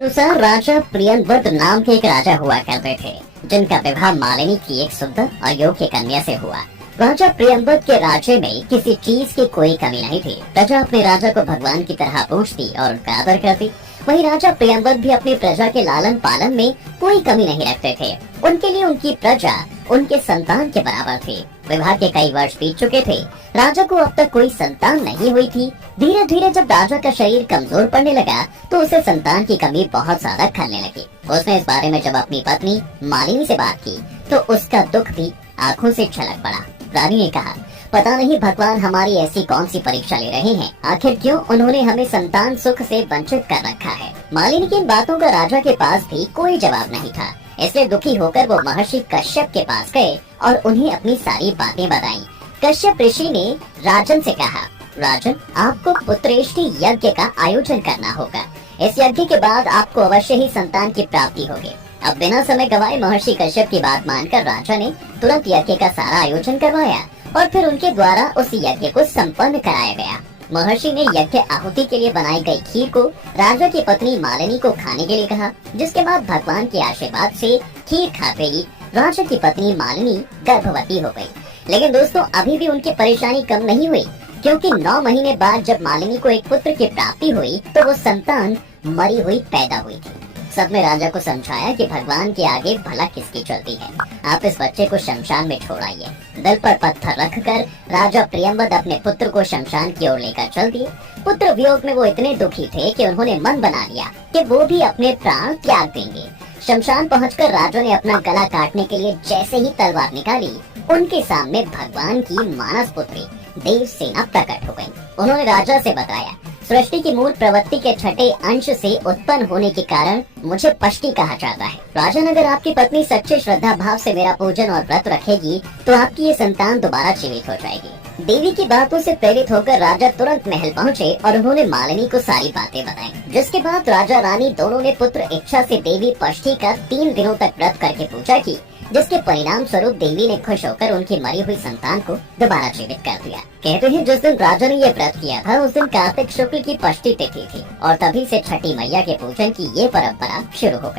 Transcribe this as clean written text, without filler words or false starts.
तो सर राजा प्रियंवद नाम के एक राजा हुआ करते थे, जिनका विवाह मालिनी की एक सुंदर और योग्य कन्या से हुआ। राजा प्रियंवद के राज्य में किसी चीज की कोई कमी नहीं थी। प्रजा अपने राजा को भगवान की तरह पूजती और उनका आदर करती। वहीं राजा प्रियंवद भी अपनी प्रजा के लालन पालन में कोई कमी नहीं रखते थे। उनके लिए उनकी प्रजा उनके संतान के बराबर थी। विवाह के कई वर्ष बीत चुके थे। राजा को अब तक कोई संतान नहीं हुई थी। धीरे धीरे जब राजा का शरीर कमजोर पड़ने लगा तो उसे संतान की कमी बहुत ज्यादा खलने लगी। उसने इस बारे में जब अपनी पत्नी मालिनी से बात की तो उसका दुख भी आंखों से छलक पड़ा। रानी ने कहा, पता नहीं भगवान हमारी ऐसी कौन सी परीक्षा ले रहे हैं। आखिर क्यों उन्होंने हमें संतान सुख से वंचित कर रखा है। मालिनी की इन बातों का राजा के पास भी कोई जवाब नहीं था। इसलिए दुखी होकर वो महर्षि कश्यप के पास गए और उन्हें अपनी सारी बातें बताईं। कश्यप ऋषि ने राजन से कहा, राजन, आपको पुत्रेष्टि यज्ञ का आयोजन करना होगा। इस यज्ञ के बाद आपको अवश्य ही संतान की प्राप्ति होगी। अब बिना समय गवाए महर्षि कश्यप की बात मानकर राजा ने तुरंत यज्ञ का सारा आयोजन करवाया और फिर उनके द्वारा उस यज्ञ को संपन्न कराया गया। महर्षि ने यज्ञ आहुति के लिए बनाई गई खीर को राजा की पत्नी मालिनी को खाने के लिए कहा, जिसके बाद भगवान के आशीर्वाद से खीर खाते ही राजा की पत्नी मालिनी गर्भवती हो गई। लेकिन दोस्तों, अभी भी उनकी परेशानी कम नहीं हुई, क्योंकि 9 महीने बाद जब मालिनी को एक पुत्र की प्राप्ति हुई तो वो संतान मरी हुई पैदा हुई थी। सबने राजा को समझाया कि भगवान के आगे भला किसकी चलती है। आप इस बच्चे को शमशान में छोड़ आइए। दिल पर पत्थर रखकर राजा प्रियंवद अपने पुत्र को शमशान की ओर लेकर चल दिए। पुत्र वियोग में वो इतने दुखी थे कि उन्होंने मन बना लिया कि वो भी अपने प्राण त्याग देंगे। शमशान पहुंचकर राजा ने अपना गला काटने के लिए जैसे ही तलवार निकाली, उनके सामने भगवान की मानस पुत्री देवसेना प्रकट हो गई। उन्होंने राजा से बताया, सृष्टि की मूल प्रवृत्ति के छठे अंश से उत्पन्न होने के कारण मुझे पष्टी कहा जाता है। राजन, अगर आपकी पत्नी सच्चे श्रद्धा भाव से मेरा पूजन और व्रत रखेगी तो आपकी ये संतान दोबारा जीवित हो जाएगी। देवी की बातों से प्रेरित होकर राजा तुरंत महल पहुँचे और उन्होंने मालिनी को सारी बातें बताई। जिसके बाद राजा रानी दोनों ने पुत्र इच्छा से देवी पष्टी का 3 दिनों तक व्रत करके पूजा की, जिसके परिणाम स्वरूप देवी ने खुश होकर उनकी मरी हुई संतान को दोबारा जीवित कर दिया। कहते हैं जिस दिन राजा ने ये व्रत किया था उस दिन कार्तिक शुक्ल की पष्टी तिथि थी और तभी से छठी मैया के पूजन की ये परंपरा शुरू हो गई।